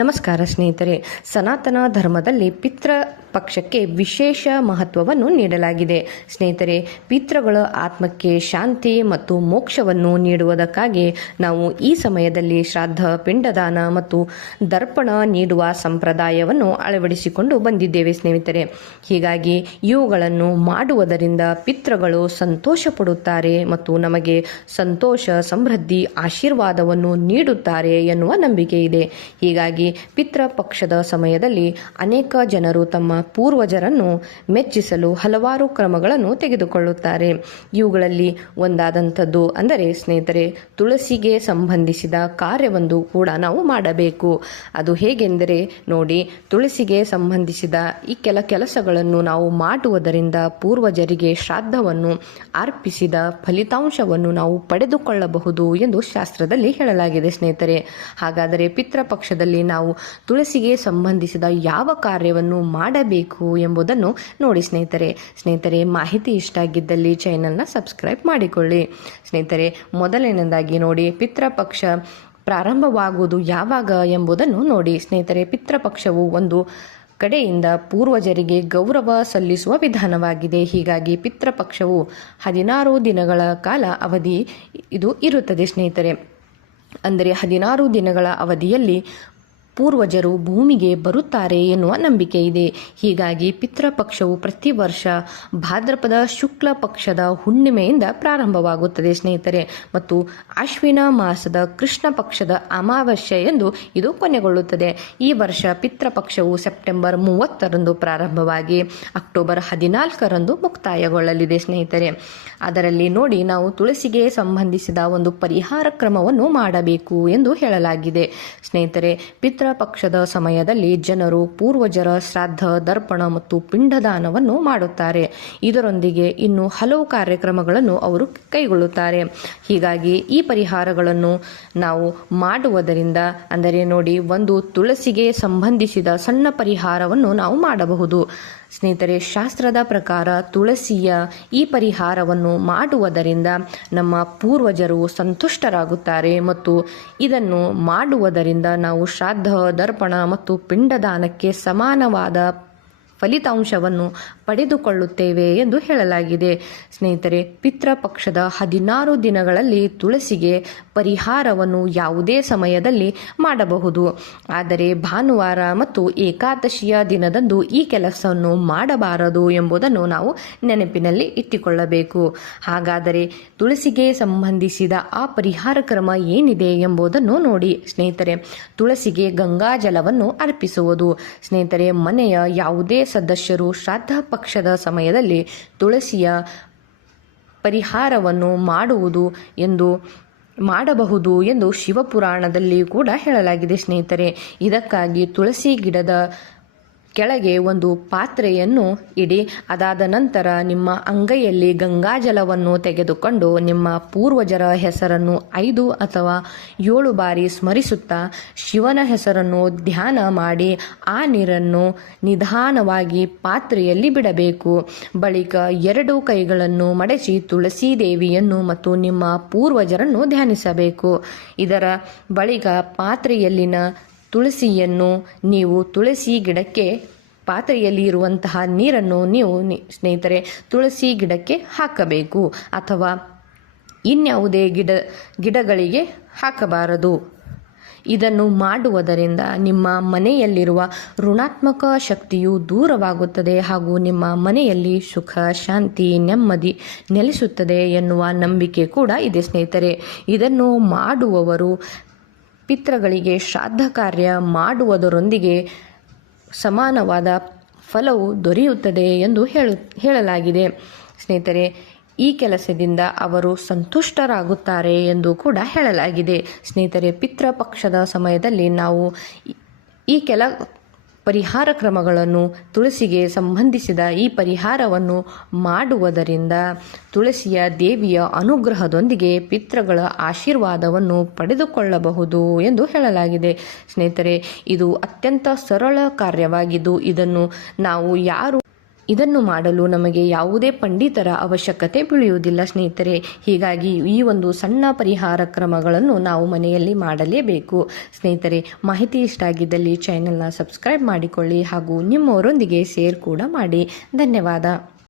ನಮಸ್ಕಾರ ಸ್ನೇಹಿತರೆ. ಸನಾತನ ಧರ್ಮದಲ್ಲಿ ಪಿತೃ ಪಕ್ಷಕ್ಕೆ ವಿಶೇಷ ಮಹತ್ವವನ್ನು ನೀಡಲಾಗಿದೆ. ಸ್ನೇಹಿತರೆ, ಪಿತೃಗಳ ಆತ್ಮಕ್ಕೆ ಶಾಂತಿ ಮತ್ತು ಮೋಕ್ಷವನ್ನು ನೀಡುವುದಕ್ಕಾಗಿ ನಾವು ಈ ಸಮಯದಲ್ಲಿ ಶ್ರಾದ್ದ, ಪಿಂಡದಾನ ಮತ್ತು ದರ್ಪಣ ನೀಡುವ ಸಂಪ್ರದಾಯವನ್ನು ಅಳವಡಿಸಿಕೊಂಡು ಬಂದಿದ್ದೇವೆ ಸ್ನೇಹಿತರೆ. ಹೀಗಾಗಿ ಇವುಗಳನ್ನು ಮಾಡುವುದರಿಂದ ಪಿತೃಗಳು ಸಂತೋಷ ಪಡುತ್ತಾರೆ ಮತ್ತು ನಮಗೆ ಸಂತೋಷ, ಸಮೃದ್ಧಿ, ಆಶೀರ್ವಾದವನ್ನು ನೀಡುತ್ತಾರೆ ಎನ್ನುವ ನಂಬಿಕೆ ಇದೆ. ಹೀಗಾಗಿ ಪಿತೃ ಪಕ್ಷದ ಸಮಯದಲ್ಲಿ ಅನೇಕ ಜನರು ತಮ್ಮ ಪೂರ್ವಜರನ್ನು ಮೆಚ್ಚಿಸಲು ಹಲವಾರು ಕ್ರಮಗಳನ್ನು ತೆಗೆದುಕೊಳ್ಳುತ್ತಾರೆ. ಇವುಗಳಲ್ಲಿ ಒಂದಾದಂಥದ್ದು ಅಂದರೆ ಸ್ನೇಹಿತರೆ, ತುಳಸಿಗೆ ಸಂಬಂಧಿಸಿದ ಕಾರ್ಯವೊಂದು ಕೂಡ ನಾವು ಮಾಡಬೇಕು. ಅದು ಹೇಗೆಂದರೆ ನೋಡಿ, ತುಳಸಿಗೆ ಸಂಬಂಧಿಸಿದ ಈ ಕೆಲಸಗಳನ್ನು ನಾವು ಮಾಡುವುದರಿಂದ ಪೂರ್ವಜರಿಗೆ ಶ್ರಾದ್ದವನ್ನು ಅರ್ಪಿಸಿದ ಫಲಿತಾಂಶವನ್ನು ನಾವು ಪಡೆದುಕೊಳ್ಳಬಹುದು ಎಂದು ಶಾಸ್ತ್ರದಲ್ಲಿ ಹೇಳಲಾಗಿದೆ ಸ್ನೇಹಿತರೆ. ಹಾಗಾದರೆ ಪಿತೃಪಕ್ಷದಲ್ಲಿ ನಾವು ತುಳಸಿಗೆ ಸಂಬಂಧಿಸಿದ ಯಾವ ಕಾರ್ಯವನ್ನು ಮಾಡಬೇಕು ಎಂಬುದನ್ನು ನೋಡಿ ಸ್ನೇಹಿತರೆ. ಮಾಹಿತಿ ಇಷ್ಟ ಆಗಿದ್ದಲ್ಲಿ ಚಾನೆಲ್ನ ಸಬ್ಸ್ಕ್ರೈಬ್ ಮಾಡಿಕೊಳ್ಳಿ ಸ್ನೇಹಿತರೆ. ಮೊದಲನೇದಾಗಿ ನೋಡಿ, ಪಿತೃಪಕ್ಷ ಪ್ರಾರಂಭವಾಗುವುದು ಯಾವಾಗ ಎಂಬುದನ್ನು ನೋಡಿ ಸ್ನೇಹಿತರೆ. ಪಿತೃಪಕ್ಷವು ಒಂದು ಕಡೆಯಿಂದ ಪೂರ್ವಜರಿಗೆ ಗೌರವ ಸಲ್ಲಿಸುವ ವಿಧಾನವಾಗಿದೆ. ಹೀಗಾಗಿ ಪಿತೃಪಕ್ಷವು 16 ದಿನಗಳ ಕಾಲ ಅವಧಿ ಇದು ಇರುತ್ತದೆ ಸ್ನೇಹಿತರೆ. ಅಂದರೆ 16 ದಿನಗಳ ಅವಧಿಯಲ್ಲಿ ಪೂರ್ವಜರು ಭೂಮಿಗೆ ಬರುತ್ತಾರೆ ಎನ್ನುವ ನಂಬಿಕೆ ಇದೆ. ಹೀಗಾಗಿ ಪಿತೃಪಕ್ಷವು ಪ್ರತಿ ವರ್ಷ ಭಾದ್ರಪದ ಶುಕ್ಲ ಪಕ್ಷದ ಹುಣ್ಣಿಮೆಯಿಂದ ಪ್ರಾರಂಭವಾಗುತ್ತದೆ ಸ್ನೇಹಿತರೆ, ಮತ್ತು ಅಶ್ವಿನ ಮಾಸದ ಕೃಷ್ಣ ಪಕ್ಷದ ಅಮಾವಾಸ್ಯೆ ಎಂದು ಇದು ಕೊನೆಗೊಳ್ಳುತ್ತದೆ. ಈ ವರ್ಷ ಪಿತೃಪಕ್ಷವು ಸೆಪ್ಟೆಂಬರ್ 30ರಂದು ಪ್ರಾರಂಭವಾಗಿ ಅಕ್ಟೋಬರ್ 14ರಂದು ಮುಕ್ತಾಯಗೊಳ್ಳಲಿದೆ ಸ್ನೇಹಿತರೆ. ಅದರಲ್ಲಿ ನೋಡಿ, ನಾವು ತುಳಸಿಗೆ ಸಂಬಂಧಿಸಿದ ಒಂದು ಪರಿಹಾರ ಕ್ರಮವನ್ನು ಮಾಡಬೇಕು ಎಂದು ಹೇಳಲಾಗಿದೆ ಸ್ನೇಹಿತರೆ. ಪಿತೃಪಕ್ಷದ ಸಮಯದಲ್ಲಿ ಜನರು ಪೂರ್ವಜರ ಶ್ರಾದ್ದ, ದರ್ಪಣ ಮತ್ತು ಪಿಂಡದಾನವನ್ನು ಮಾಡುತ್ತಾರೆ. ಇದರೊಂದಿಗೆ ಇನ್ನು ಹಲವು ಕಾರ್ಯಕ್ರಮಗಳನ್ನು ಅವರು ಕೈಗೊಳ್ಳುತ್ತಾರೆ. ಹೀಗಾಗಿ ಈ ಪರಿಹಾರಗಳನ್ನು ನಾವು ಮಾಡುವುದರಿಂದ, ಅಂದರೆ ನೋಡಿ, ಒಂದು ತುಳಸಿಗೆ ಸಂಬಂಧಿಸಿದ ಸಣ್ಣ ಪರಿಹಾರವನ್ನು ನಾವು ಮಾಡಬಹುದು ಸ್ನೇಹಿತರೆ. ಶಾಸ್ತ್ರದ ಪ್ರಕಾರ ತುಳಸಿಯ ಈ ಪರಿಹಾರವನ್ನು ಮಾಡುವುದರಿಂದ ನಮ್ಮ ಪೂರ್ವಜರು ಸಂತುಷ್ಟರಾಗುತ್ತಾರೆ ಮತ್ತು ಇದನ್ನು ಮಾಡುವುದರಿಂದ ನಾವು ಶ್ರಾದ್ದ, ದರ್ಪಣ ಮತ್ತು ಪಿಂಡದಾನಕ್ಕೆ ಸಮಾನವಾದ ಫಲಿತಾಂಶವನ್ನು ಪಡೆದುಕೊಳ್ಳುತ್ತೇವೆ ಎಂದು ಹೇಳಲಾಗಿದೆ ಸ್ನೇಹಿತರೆ. ಪಿತೃಪಕ್ಷದ 16 ದಿನಗಳಲ್ಲಿ ತುಳಸಿಗೆ ಪರಿಹಾರವನ್ನು ಯಾವುದೇ ಸಮಯದಲ್ಲಿ ಮಾಡಬಹುದು. ಆದರೆ ಭಾನುವಾರ ಮತ್ತು ಏಕಾದಶಿಯ ದಿನದಂದು ಈ ಕೆಲಸವನ್ನು ಮಾಡಬಾರದು ಎಂಬುದನ್ನು ನಾವು ನೆನಪಿನಲ್ಲಿ ಇಟ್ಟುಕೊಳ್ಳಬೇಕು. ಹಾಗಾದರೆ ತುಳಸಿಗೆ ಸಂಬಂಧಿಸಿದ ಆ ಪರಿಹಾರ ಕ್ರಮ ಏನಿದೆ ಎಂಬುದನ್ನು ನೋಡಿ ಸ್ನೇಹಿತರೆ. ತುಳಸಿಗೆ ಗಂಗಾಜಲವನ್ನು ಅರ್ಪಿಸುವುದು ಸ್ನೇಹಿತರೆ. ಮನೆಯ ಯಾವುದೇ ಸದಸ್ಯರು ಶ್ರಾದ್ದ ಪಕ್ಷದ ಸಮಯದಲ್ಲಿ ತುಳಸಿಯ ಪರಿಹಾರವನ್ನು ಮಾಡಬಹುದು ಎಂದು ಶಿವಪುರಾಣದಲ್ಲಿ ಕೂಡ ಹೇಳಲಾಗಿದೆ ಸ್ನೇಹಿತರೆ. ಇದಕ್ಕಾಗಿ ತುಳಸಿ ಗಿಡದ ಕೆಳಗೆ ಒಂದು ಪಾತ್ರೆಯನ್ನು ಇಡಿ. ಅದಾದ ನಂತರ ನಿಮ್ಮ ಅಂಗೈಯಲ್ಲಿ ಗಂಗಾಜಲವನ್ನು ತೆಗೆದುಕೊಂಡು ನಿಮ್ಮ ಪೂರ್ವಜರ ಹೆಸರನ್ನು 5 ಅಥವಾ 7 ಬಾರಿ ಸ್ಮರಿಸುತ್ತಾ ಶಿವನ ಹೆಸರನ್ನು ಧ್ಯಾನ ಮಾಡಿ ಆ ನೀರನ್ನು ನಿಧಾನವಾಗಿ ಪಾತ್ರೆಯಲ್ಲಿ ಬಿಡಬೇಕು. ಬಳಿಕ 2 ಕೈಗಳನ್ನು ಮಡಚಿ ತುಳಸಿ ದೇವಿಯನ್ನು ಮತ್ತು ನಿಮ್ಮ ಪೂರ್ವಜರನ್ನು ಧ್ಯಾನಿಸಬೇಕು. ಇದರ ಬಳಿಕ ಪಾತ್ರೆಯಲ್ಲಿನ ತುಳಸಿಯನ್ನು ನೀವು ತುಳಸಿ ಗಿಡಕ್ಕೆ, ಪಾತ್ರೆಯಲ್ಲಿ ಇರುವಂತಹ ನೀರನ್ನು ನೀವು ಸ್ನೇಹಿತರೆ ತುಳಸಿ ಗಿಡಕ್ಕೆ ಹಾಕಬೇಕು ಅಥವಾ ಇನ್ಯಾವುದೇ ಗಿಡಗಳಿಗೆ ಹಾಕಬಾರದು. ಇದನ್ನು ಮಾಡುವುದರಿಂದ ನಿಮ್ಮ ಮನೆಯಲ್ಲಿರುವ ಋಣಾತ್ಮಕ ಶಕ್ತಿಯು ದೂರವಾಗುತ್ತದೆ ಹಾಗೂ ನಿಮ್ಮ ಮನೆಯಲ್ಲಿ ಸುಖ, ಶಾಂತಿ, ನೆಮ್ಮದಿ ನೆಲೆಸುತ್ತದೆ ಎನ್ನುವ ನಂಬಿಕೆ ಕೂಡ ಇದೆ ಸ್ನೇಹಿತರೆ. ಇದನ್ನು ಮಾಡುವವರು ಪಿತೃಗಳಿಗೆ ಶ್ರಾದ್ದ ಕಾರ್ಯ ಮಾಡುವುದರೊಂದಿಗೆ ಸಮಾನವಾದ ಫಲವು ದೊರೆಯುತ್ತದೆ ಎಂದು ಹೇಳಲಾಗಿದೆ ಸ್ನೇಹಿತರೆ. ಈ ಕೆಲಸದಿಂದ ಅವರು ಸಂತುಷ್ಟರಾಗುತ್ತಾರೆ ಎಂದು ಕೂಡ ಹೇಳಲಾಗಿದೆ ಸ್ನೇಹಿತರೆ. ಪಿತೃಪಕ್ಷದ ಸಮಯದಲ್ಲಿ ನಾವು ಈ ಪರಿಹಾರ ಕ್ರಮಗಳನ್ನು, ತುಳಸಿಗೆ ಸಂಬಂಧಿಸಿದ ಈ ಪರಿಹಾರವನ್ನು ಮಾಡುವುದರಿಂದ ತುಳಸಿಯ ದೇವಿಯ ಅನುಗ್ರಹದೊಂದಿಗೆ ಪಿತೃಗಳ ಆಶೀರ್ವಾದವನ್ನು ಪಡೆದುಕೊಳ್ಳಬಹುದು ಎಂದು ಹೇಳಲಾಗಿದೆ ಸ್ನೇಹಿತರೆ. ಇದು ಅತ್ಯಂತ ಸರಳ ಕಾರ್ಯವಾಗಿದ್ದು ಇದನ್ನು ನಾವು ಯಾರು ಇದನ್ನು ಮಾಡಲು ನಮಗೆ ಯಾವುದೇ ಪಂಡಿತರ ಅವಶ್ಯಕತೆ ಬೀಳುವುದಿಲ್ಲ ಸ್ನೇಹಿತರೆ. ಹೀಗಾಗಿ ಈ ಒಂದು ಸಣ್ಣ ಪರಿಹಾರ ಕ್ರಮಗಳನ್ನು ನಾವು ಮನೆಯಲ್ಲಿ ಮಾಡಲೇಬೇಕು ಸ್ನೇಹಿತರೆ. ಮಾಹಿತಿ ಇಷ್ಟ ಆಗಿದ್ದಲ್ಲಿ ಚಾನೆಲ್ನ ಸಬ್ಸ್ಕ್ರೈಬ್ ಮಾಡಿಕೊಳ್ಳಿ ಹಾಗೂ ನಿಮ್ಮವರೊಂದಿಗೆ ಶೇರ್ ಕೂಡ ಮಾಡಿ. ಧನ್ಯವಾದ.